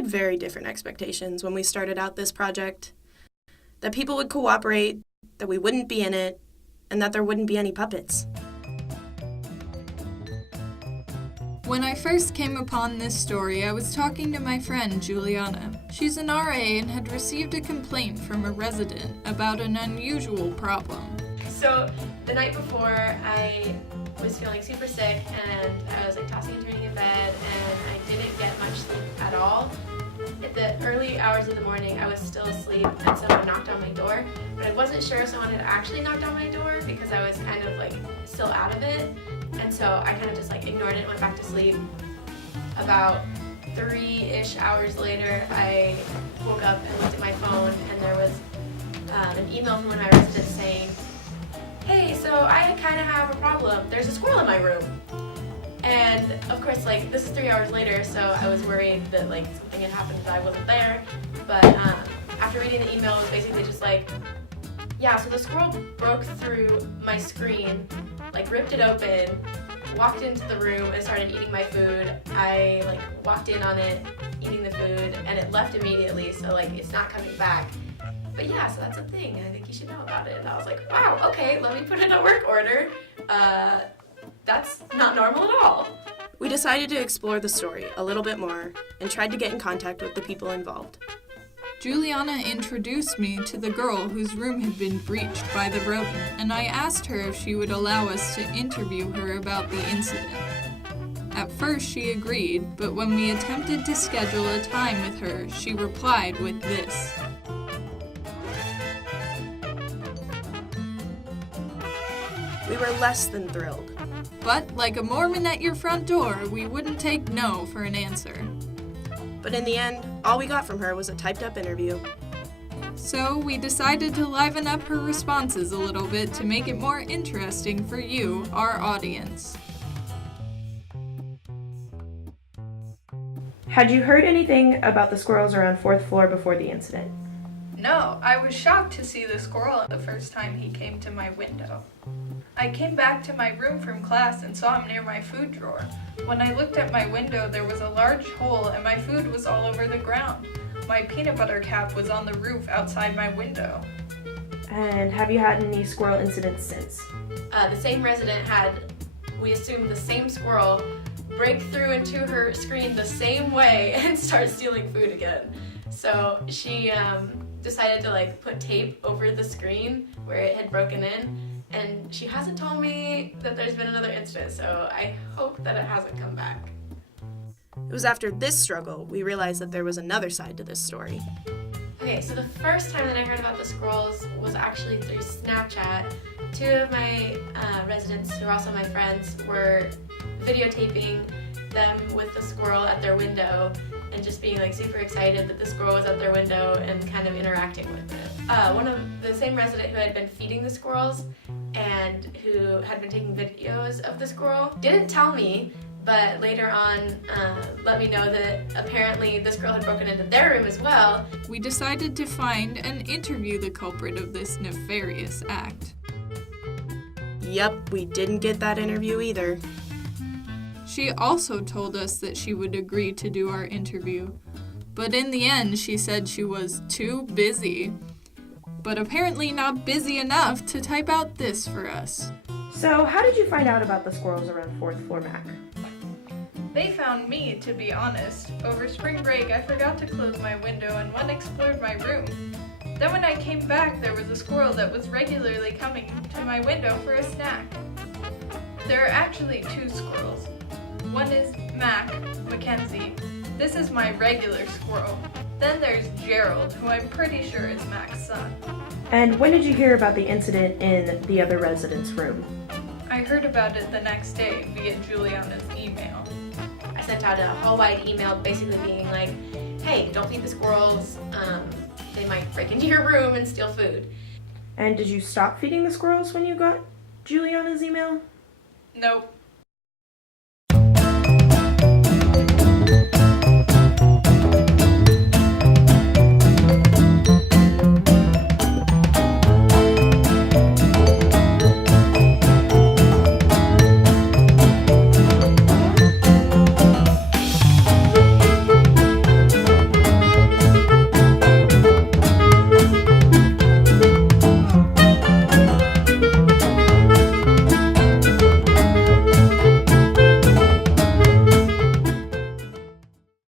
had very different expectations when we started out this project. That people would cooperate, that we wouldn't be in it, and that there wouldn't be any puppets. When I first came upon this story, I was talking to my friend Juliana. She's an RA and had received a complaint from a resident about an unusual problem. So the night before, I was feeling super sick and I was tossing and turning in bed and I didn't get much sleep at all. At the early hours of the morning, I was still asleep and someone knocked on my door, but I wasn't sure if someone had actually knocked on my door because I was kind of still out of it. And so I kind of just ignored it and went back to sleep. About 3-ish hours later, I woke up and looked at my phone and there was an email from one of my residents saying, "Hey, so I kind of have a problem. There's a squirrel in my room." And of course, this is 3 hours later, so I was worried that something had happened that I wasn't there. But after reading the email, it was basically just yeah, so the squirrel broke through my screen, ripped it open, walked into the room and started eating my food. I walked in on it, eating the food, and it left immediately, so it's not coming back. But yeah, so that's a thing, and I think you should know about it. And I was like, wow, okay, let me put in a work order. That's not normal at all. We decided to explore the story a little bit more and tried to get in contact with the people involved. Juliana introduced me to the girl whose room had been breached by the rodent, and I asked her if she would allow us to interview her about the incident. At first she agreed, but when we attempted to schedule a time with her, she replied with this. We were less than thrilled. But like a Mormon at your front door, we wouldn't take no for an answer. But in the end, all we got from her was a typed-up interview. So we decided to liven up her responses a little bit to make it more interesting for you, our audience. Had you heard anything about the squirrels around 4th floor before the incident? No, I was shocked to see the squirrel the first time he came to my window. I came back to my room from class and saw him near my food drawer. When I looked at my window, there was a large hole and my food was all over the ground. My peanut butter cap was on the roof outside my window. And have you had any squirrel incidents since? The same resident had, we assumed, the same squirrel break through into her screen the same way and start stealing food again. So she decided to put tape over the screen where it had broken in, and she hasn't told me that there's been another incident, so I hope that it hasn't come back. It was after this struggle we realized that there was another side to this story. Okay, so the first time that I heard about the squirrels was actually through Snapchat. 2 of my residents, who are also my friends, were videotaping them with the squirrel at their window and just being super excited that the squirrel was at their window and kind of interacting with it. One of the same resident who had been feeding the squirrels and who had been taking videos of the squirrel didn't tell me, but later on let me know that apparently this girl had broken into their room as well. We decided to find and interview the culprit of this nefarious act. Yep, we didn't get that interview either. She also told us that she would agree to do our interview, but in the end she said she was too busy. But apparently not busy enough to type out this for us. So how did you find out about the squirrels around 4th floor, Mac? They found me, to be honest. Over spring break, I forgot to close my window and one explored my room. Then when I came back, there was a squirrel that was regularly coming to my window for a snack. There are actually 2 squirrels. One is Mac, Mackenzie. This is my regular squirrel. Then there's Gerald, who I'm pretty sure is Mac's son. And when did you hear about the incident in the other resident's room? I heard about it the next day via Juliana's email. I sent out a hall-wide email basically being hey, don't feed the squirrels, they might break into your room and steal food. And did you stop feeding the squirrels when you got Juliana's email? Nope.